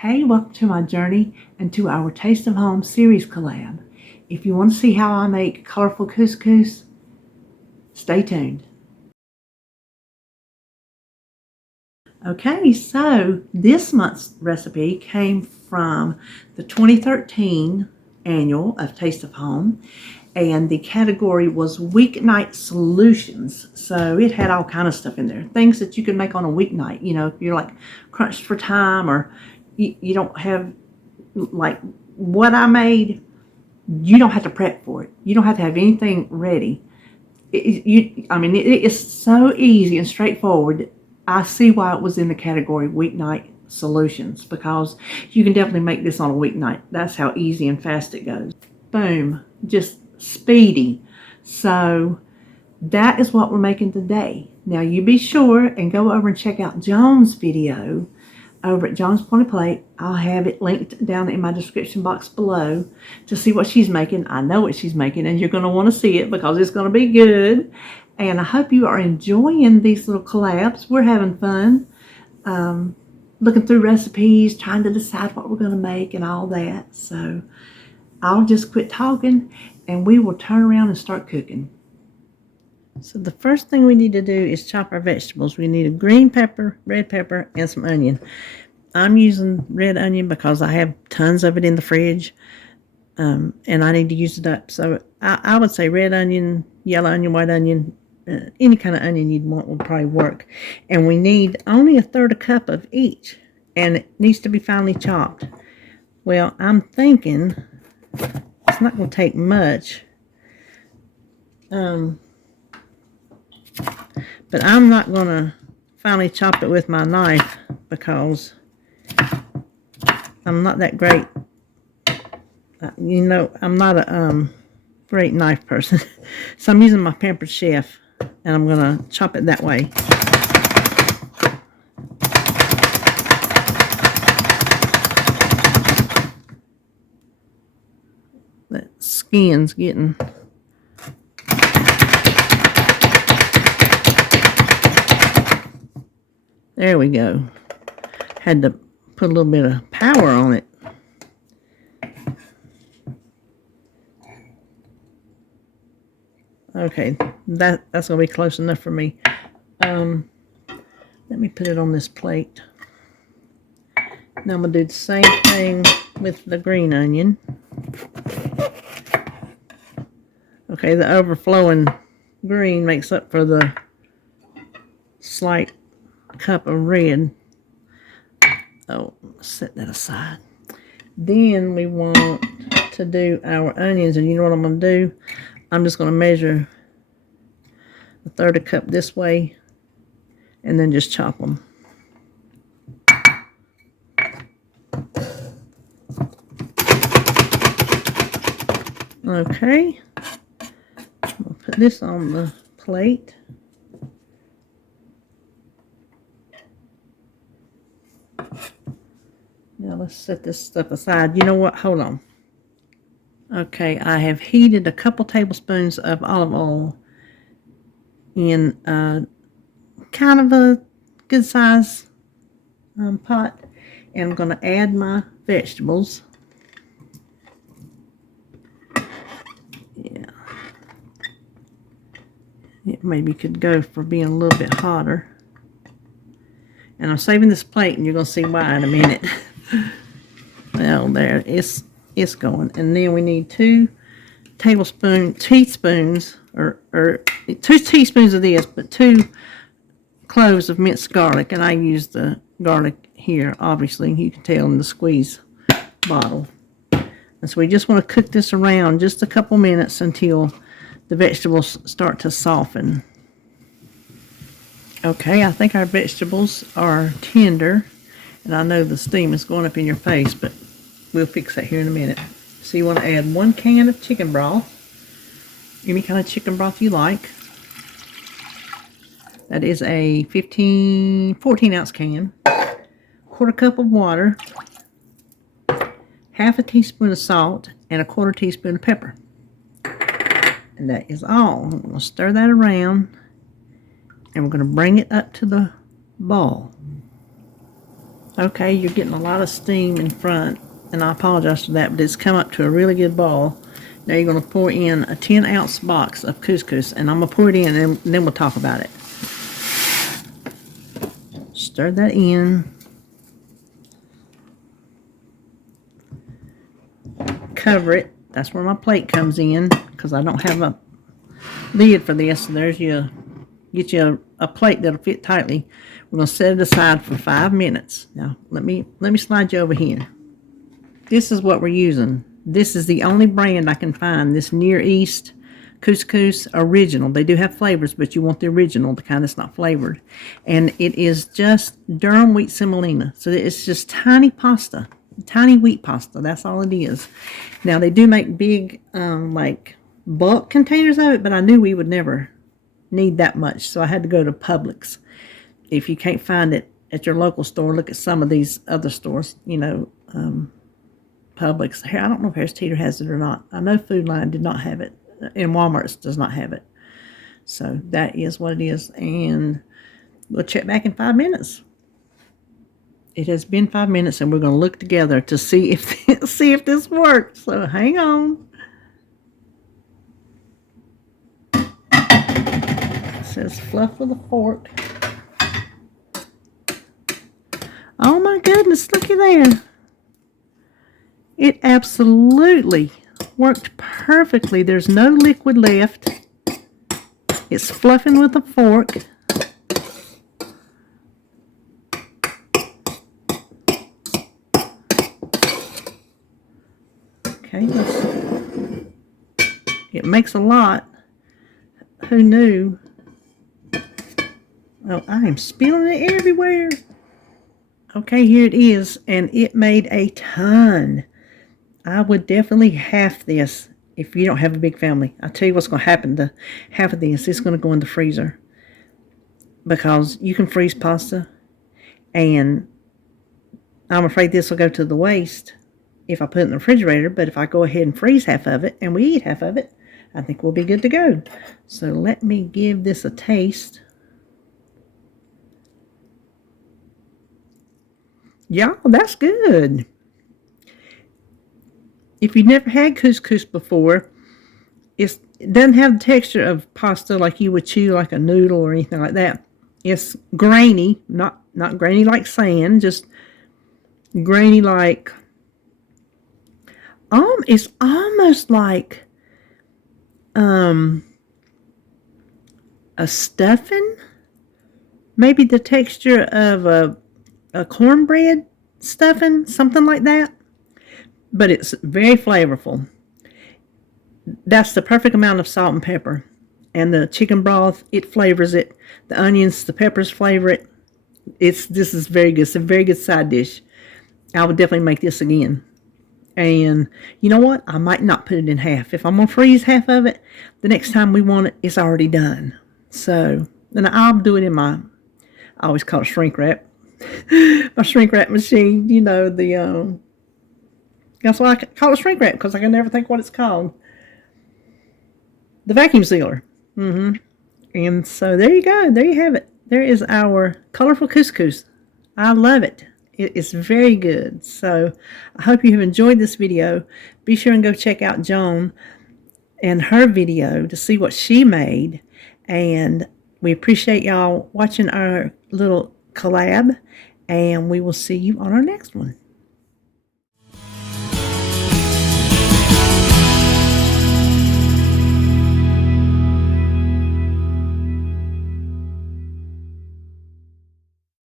Hey, welcome to my journey and to our Taste of Home series collab. If you want to see how I make colorful couscous, stay tuned. Okay, so this month's recipe came from the 2013 annual of Taste of Home, and the category was weeknight solutions. So it had all kind of stuff in there, things that you can make on a weeknight. You know, if you're like crunched for time, or you don't have, like what I made, you don't have to prep for it. You don't have to have anything ready. It is so easy and straightforward. I see why it was in the category weeknight solutions, because you can definitely make this on a weeknight. That's how easy and fast it goes. Boom, just speedy. So that is what we're making today. Now you be sure and go over and check out Joan's video over at Joan's Pointed Plate. I'll have it linked down in my description box below to see what she's making. I know what she's making, and you're going to want to see it because it's going to be good. And I hope you are enjoying these little collabs. We're having fun looking through recipes, trying to decide what we're going to make and all that. So I'll just quit talking and we will turn around and start cooking. So the first thing we need to do is chop our vegetables. We need a green pepper, red pepper, and some onion. I'm using red onion because I have tons of it in the fridge, and I need to use it up. So I would say red onion, yellow onion, white onion, any kind of onion you'd want will probably work. And we need only 1/3 cup of each, and it needs to be finely chopped. Well, I'm thinking it's not going to take much. But I'm not going to finely chop it with my knife because I'm not that great. I'm not a great knife person. So I'm using my Pampered Chef, and I'm going to chop it that way. That skin's getting... There we go. Had to put a little bit of power on it. Okay, that's gonna be close enough for me. Let me put it on this plate. Now I'm gonna do the same thing with the green onion. Okay, the overflowing green makes up for the slight cup of red. Oh, set that aside. Then we want to do our onions, and you know what I'm going to do? I'm just going to measure 1/3 cup this way and then just chop them. Okay, I'll put this on the plate. Now let's set this stuff aside. You know what? Hold on. Okay, I have heated a couple tablespoons of olive oil in kind of a good size pot, and I'm going to add my vegetables. Yeah, it maybe could go for being a little bit hotter. And I'm saving this plate, and you're going to see why in a minute. Well, there, it's going. And then we need 2 teaspoons, or 2 teaspoons of this, but 2 cloves of minced garlic. And I use the garlic here, obviously. You can tell in the squeeze bottle. And so we just want to cook this around just a couple minutes until the vegetables start to soften. Okay, I think our vegetables are tender, and I know the steam is going up in your face, but we'll fix that here in a minute. So you want to add 1 can of chicken broth, any kind of chicken broth you like. That is a 14 ounce can, 1/4 cup of water, 1/2 teaspoon of salt, and 1/4 teaspoon of pepper. And that is all. I'm going to stir that around, and we're going to bring it up to the boil. Okay, you're getting a lot of steam in front, and I apologize for that, but it's come up to a really good ball. Now you're going to pour in a 10-ounce box of couscous, and I'm going to pour it in, and then we'll talk about it. Stir that in. Cover it. That's where my plate comes in, because I don't have a lid for this. So there's your, get you a plate that'll fit tightly. We're going to set it aside for 5 minutes. Now, let me slide you over here. This is what we're using. This is the only brand I can find, this Near East couscous original. They do have flavors, but you want the original, the kind that's not flavored. And it is just durum wheat semolina. So it's just tiny pasta, tiny wheat pasta. That's all it is. Now, they do make big, like, bulk containers of it, but I knew we would never need that much, so I had to go to Publix. If you can't find it at your local store, look at some of these other stores, you know, Publix. Here, I don't know if Harris Teeter has it or not. I know Food Line did not have it, and Walmart's does not have it. So that is what it is, and we'll check back in 5 minutes. It has been 5 minutes, and we're going to look together to see if this works. So hang on. It says fluff with a fork. Oh my goodness, looky there. It absolutely worked perfectly. There's no liquid left. It's fluffing with a fork. Okay, it makes a lot. Who knew? Oh, I am spilling it everywhere. Okay, here it is, and it made a ton. I would definitely half this if you don't have a big family. I'll tell you what's going to happen to half of this. It's going to go in the freezer, because you can freeze pasta, and I'm afraid this will go to the waste if I put it in the refrigerator. But if I go ahead and freeze half of it and we eat half of it, I think we'll be good to go. So let me give this a taste. Yeah, that's good. If you've never had couscous before, it doesn't have the texture of pasta like you would chew like a noodle or anything like that. It's grainy, not grainy like sand, just grainy like, it's almost like a stuffing. Maybe the texture of a cornbread stuffing, something like that. But it's very flavorful. That's the perfect amount of salt and pepper. And the chicken broth, it flavors it. The onions, the peppers flavor it. This is very good. It's a very good side dish. I would definitely make this again. And you know what? I might not put it in half. If I'm going to freeze half of it, the next time we want it, it's already done. So, then I'll do it in my, I always call it shrink wrap. My shrink wrap machine, you know, that's why I call it shrink wrap, because I can never think what it's called. The vacuum sealer. And so there you go. There you have it. There is our colorful couscous. I love it. It is very good. So I hope you have enjoyed this video. Be sure and go check out Joan and her video to see what she made. And we appreciate y'all watching our little collab. And we will see you on our next one.